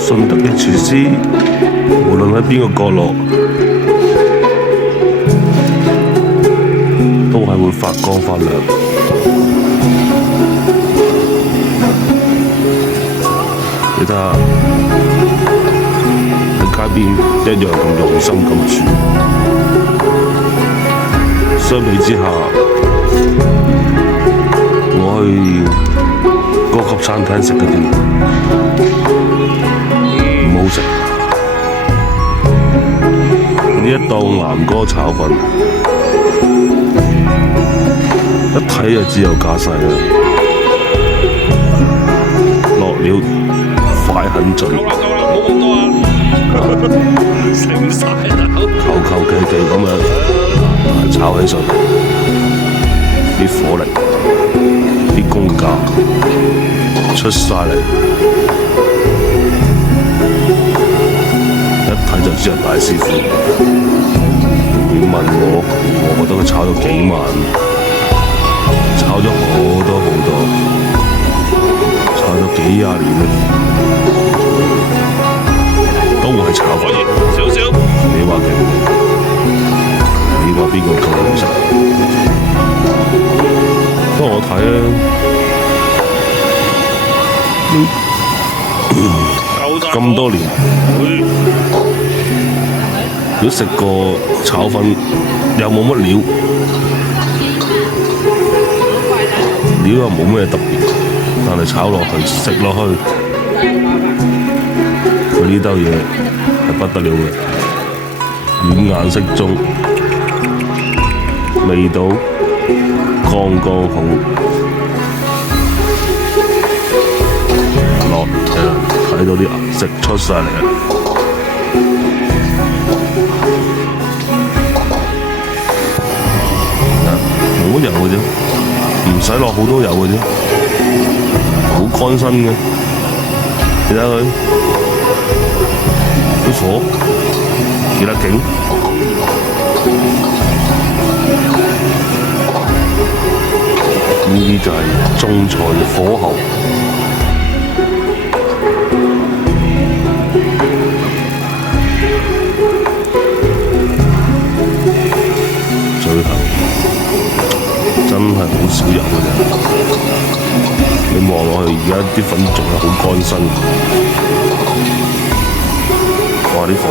順德嘅廚師，無論喺邊個角落，都係會發光發亮。你睇下，喺街邊一樣咁用心咁煮。相比之下，我去高級餐廳食嗰啲唔好食。呢一檔南哥炒粉，一睇就知有架勢啦，落料快狠準，夠啦，唔好咁多啊！食晒啦，求其咁樣炒起上嚟，啲火力、啲功架出晒嚟，一睇就知係大師傅。你問我覺得佢炒咗幾萬，炒咗好多，炒咗幾廿年啦，都係炒粉。少少。你話勁？你話邊個夠好食？不過我睇咧，咁多年，如果食過炒粉又冇乜料，料又冇咩特別，但係炒落去食落去，佢呢兜嘢係不得了嘅，軟硬適中，味道剛剛好，落睇到啲顏色出晒嚟啦。冇乜油嘅啫，唔使落好多油嘅啫，好乾身嘅。你睇佢啲火幾得勁，呢啲就係中菜嘅火候。最後真係好少油嘅啫，你望落去而家啲粉仲係好乾身，哇！啲火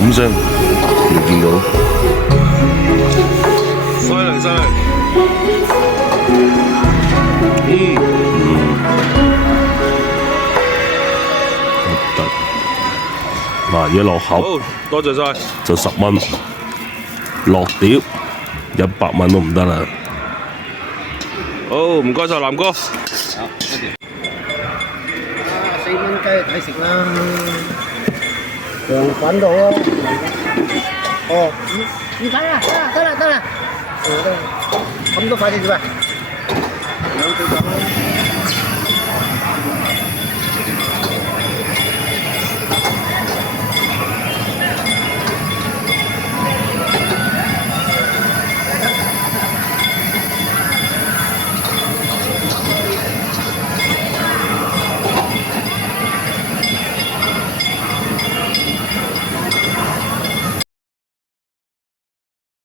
唔聲，你見到？犀利！得嗱，而家落口，好，多謝晒，就10蚊，落碟100蚊都唔得啦。好，唔該晒南哥。好，4蚊雞抵食啦，涼粉到啊！哦，唔使啦，得啦，咁多塊你做咩？2對咁啦。